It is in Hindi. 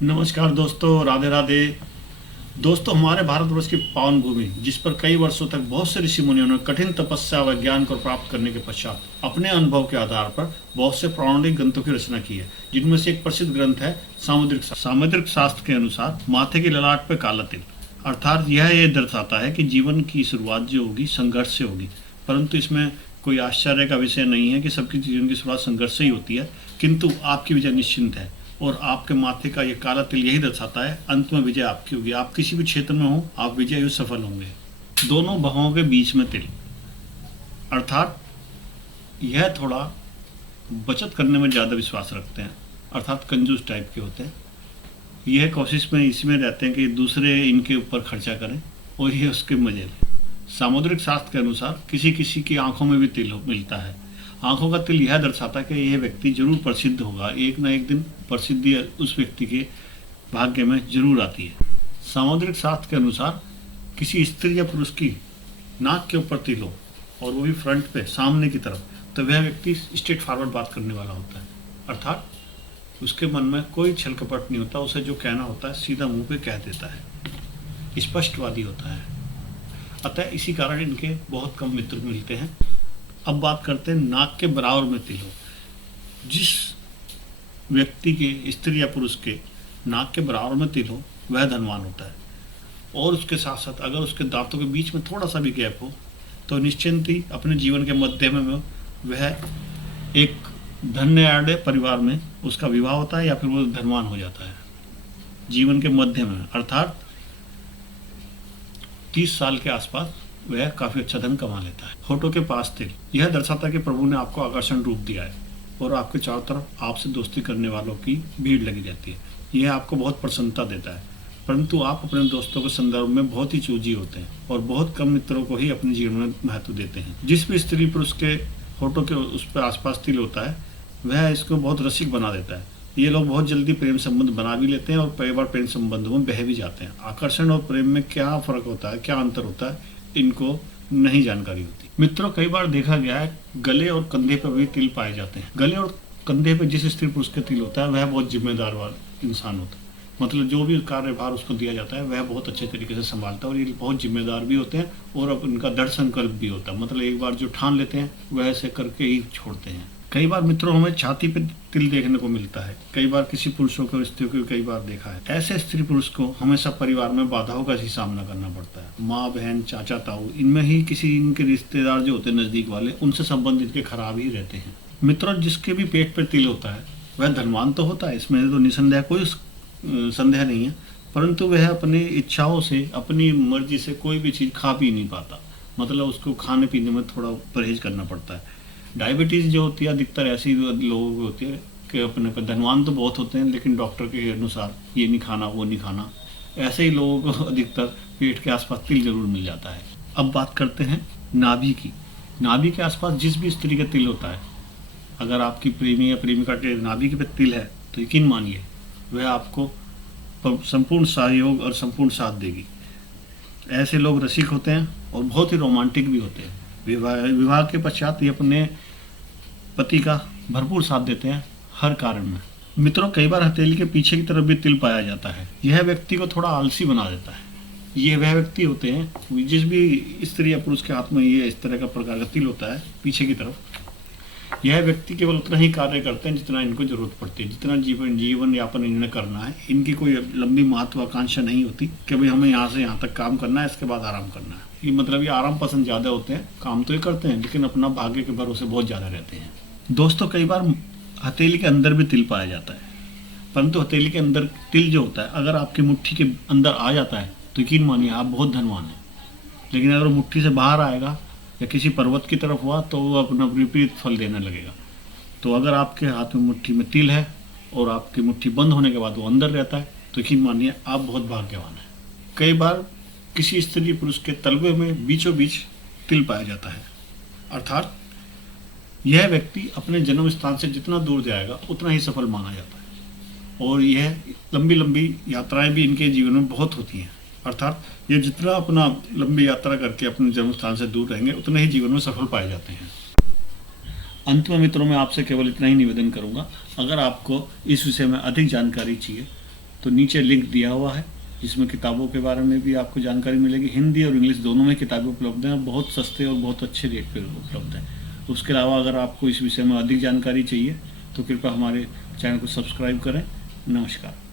नमस्कार दोस्तों, राधे राधे। दोस्तों, हमारे भारतवर्ष की पावन भूमि, जिस पर कई वर्षों तक बहुत से ऋषि मुनियों ने कठिन तपस्या व ज्ञान को प्राप्त करने के पश्चात अपने अनुभव के आधार पर बहुत से पौराणिक ग्रंथों की रचना की है, जिनमें से एक प्रसिद्ध ग्रंथ है सामुद्रिक शास्त्र के अनुसार माथे की ललाट पे काला तिल। अर्थात यह दर्शाता है कि जीवन की शुरुआत जो होगी संघर्ष से होगी, परंतु इसमें कोई आश्चर्य का विषय नहीं है कि सबकी जीवन की शुरुआत संघर्ष से ही होती है, किंतु आपकी विजय निश्चिंत है। और आपके माथे का ये काला तिल यही दर्शाता है अंत में विजय आपकी होगी। आप किसी भी क्षेत्र में हो, आप विजय सफल होंगे। दोनों भवों के बीच में तिल, अर्थात यह थोड़ा बचत करने में ज़्यादा विश्वास रखते हैं, अर्थात कंजूस टाइप के होते हैं। यह कोशिश में इसमें रहते हैं कि दूसरे इनके ऊपर खर्चा करें और ये उसके मजे लें। सामुद्रिक शास्त्र के अनुसार किसी किसी की आंखों में भी तिल मिलता है। आंखों का तिल यह दर्शाता है कि यह व्यक्ति जरूर प्रसिद्ध होगा, एक न एक दिन प्रसिद्धि उस व्यक्ति के भाग्य में जरूर आती है। सामुद्रिक शास्त्र के अनुसार किसी स्त्री या पुरुष की नाक के ऊपर तिल हो और वो भी फ्रंट पे सामने की तरफ, तो वह व्यक्ति स्ट्रेट फॉरवर्ड बात करने वाला होता है, अर्थात उसके मन में कोई छल कपट नहीं होता। उसे जो कहना होता है सीधा मुंह पे कह देता है, स्पष्टवादी होता है। अतः इसी कारण इनके बहुत कम मित्र मिलते हैं। अब बात करते हैं नाक के बराबर में तिल हो। जिस व्यक्ति के, स्त्री या पुरुष के नाक के बराबर में तिल हो वह धनवान होता है। और उसके साथ साथ अगर उसके दांतों के बीच में थोड़ा सा भी गैप हो तो निश्चिंत ही अपने जीवन के मध्य में वह एक धन्य परिवार में उसका विवाह होता है या फिर वो धनवान हो जाता है जीवन के मध्य में, अर्थात 30 साल के आसपास वह काफ़ी अच्छा धन कमा लेता है। होठों के पास तिल यह दर्शाता है कि प्रभु ने आपको आकर्षण रूप दिया है और आपके चारों तरफ आपसे दोस्ती करने वालों की भीड़ लगी रहती है। यह आपको बहुत प्रसन्नता देता है, परंतु आप अपने दोस्तों के संदर्भ में बहुत ही चूजी होते हैं और बहुत कम मित्रों को ही अपने जीवन में महत्व देते हैं। जिस भी स्त्री पुरुष के होठों के उस पर आसपास तिल होता है वह इसको बहुत रसिक बना देता है। ये लोग बहुत जल्दी प्रेम संबंध बना भी लेते हैं और कई बार प्रेम संबंधों में बह भी जाते हैं। आकर्षण और प्रेम में क्या फर्क होता है, क्या अंतर होता है, इनको नहीं जानकारी होती। मित्रों, कई बार देखा गया है गले और कंधे पर भी तिल पाए जाते हैं। गले और कंधे पर जिस स्त्री पुरुष का तिल होता है वह बहुत जिम्मेदार वाला इंसान होता है, मतलब जो भी कार्यभार उसको दिया जाता है वह बहुत अच्छे तरीके से संभालता है। और ये बहुत जिम्मेदार भी होते हैं और अब उनका दृढ़ संकल्प भी होता है, मतलब एक बार जो ठान लेते हैं वह ऐसे करके ही छोड़ते हैं। कई बार मित्रों हमें छाती पे तिल देखने को मिलता है, कई बार किसी पुरुषों को, स्त्रियों को कई बार देखा है। ऐसे स्त्री पुरुष को हमेशा परिवार में बाधाओं का ही सामना करना पड़ता है। माँ, बहन, चाचा, ताऊ, इनमें ही किसी इनके रिश्तेदार जो होते हैं नजदीक वाले, उनसे संबंध इनके खराब ही रहते हैं। मित्रों, जिसके भी पेट पर तिल होता है वह धनवान तो होता है, इसमें तो निसंदेह कोई संदेह नहीं है, परंतु वह अपनी इच्छाओं से, अपनी मर्जी से कोई भी चीज़ खा पी नहीं पाता, मतलब उसको खाने पीने में थोड़ा परहेज करना पड़ता है। डायबिटीज़ जो होती है अधिकतर ऐसी लोगों को होती है कि अपने पर धनवान तो बहुत होते हैं लेकिन डॉक्टर के अनुसार ये नहीं खाना वो नहीं खाना, ऐसे ही लोगों को अधिकतर पेट के आसपास तिल जरूर मिल जाता है। अब बात करते हैं नाभि की। नाभि के आसपास जिस भी स्त्री का तिल होता है, अगर आपकी प्रेमी या प्रेमिका के नाभि के पे तिल है तो यकीन मानिए वह आपको संपूर्ण सहयोग और संपूर्ण साथ देगी। ऐसे लोग रसिक होते हैं और बहुत ही रोमांटिक भी होते हैं। विवाह के पश्चात ये अपने पति का भरपूर साथ देते हैं हर कारण में। मित्रों, कई बार हथेली के पीछे की तरफ भी तिल पाया जाता है। यह व्यक्ति को थोड़ा आलसी बना देता है। ये वह व्यक्ति होते हैं जिस भी स्त्री या पुरुष के हाथ में ये इस तरह का प्रकार का तिल होता है पीछे की तरफ, यह व्यक्ति केवल उतना ही कार्य करते हैं जितना इनको जरूरत पड़ती है, जितना जीवन यापन इन्हें करना है। इनकी कोई लंबी महत्वाकांक्षा नहीं होती कि भाई हमें यहाँ से यहाँ तक काम करना है, इसके बाद आराम करना है। ये मतलब ये आराम पसंद ज़्यादा होते हैं, काम तो ये करते हैं लेकिन अपना भाग्य के भरोसे बहुत ज़्यादा रहते हैं। दोस्तों, कई बार हथेली के अंदर भी तिल पाया जाता है, परंतु हथेली के अंदर तिल जो होता है अगर आपकी मुट्ठी के अंदर आ जाता है तो यकीन मानिए आप बहुत धनवान हैं। लेकिन अगर मुट्ठी से बाहर आएगा या किसी पर्वत की तरफ हुआ तो वो अपना विपरीत फल देने लगेगा। तो अगर आपके हाथ में मुट्ठी में तिल है और आपकी मुट्ठी बंद होने के बाद वो अंदर रहता है तो यकीन मानिए आप बहुत भाग्यवान हैं। कई बार किसी स्त्री पुरुष के तलवे में बीचों बीच तिल पाया जाता है, अर्थात यह व्यक्ति अपने जन्म स्थान से जितना दूर जाएगा उतना ही सफल माना जाता है। और यह लंबी लंबी यात्राएं भी इनके जीवन में बहुत होती हैं, अर्थात ये जितना अपना लंबी यात्रा करके अपने जन्म स्थान से दूर रहेंगे उतने ही जीवन में सफल पाए जाते हैं। अंत में मित्रों, मैं आपसे केवल इतना ही निवेदन करूंगा, अगर आपको इस विषय में अधिक जानकारी चाहिए तो नीचे लिंक दिया हुआ है जिसमें किताबों के बारे में भी आपको जानकारी मिलेगी। हिंदी और इंग्लिश दोनों में किताबें उपलब्ध हैं और बहुत सस्ते और बहुत अच्छे रेट पर उपलब्ध हैं। उसके अलावा अगर आपको इस विषय में अधिक जानकारी चाहिए तो कृपया हमारे चैनल को सब्सक्राइब करें। नमस्कार।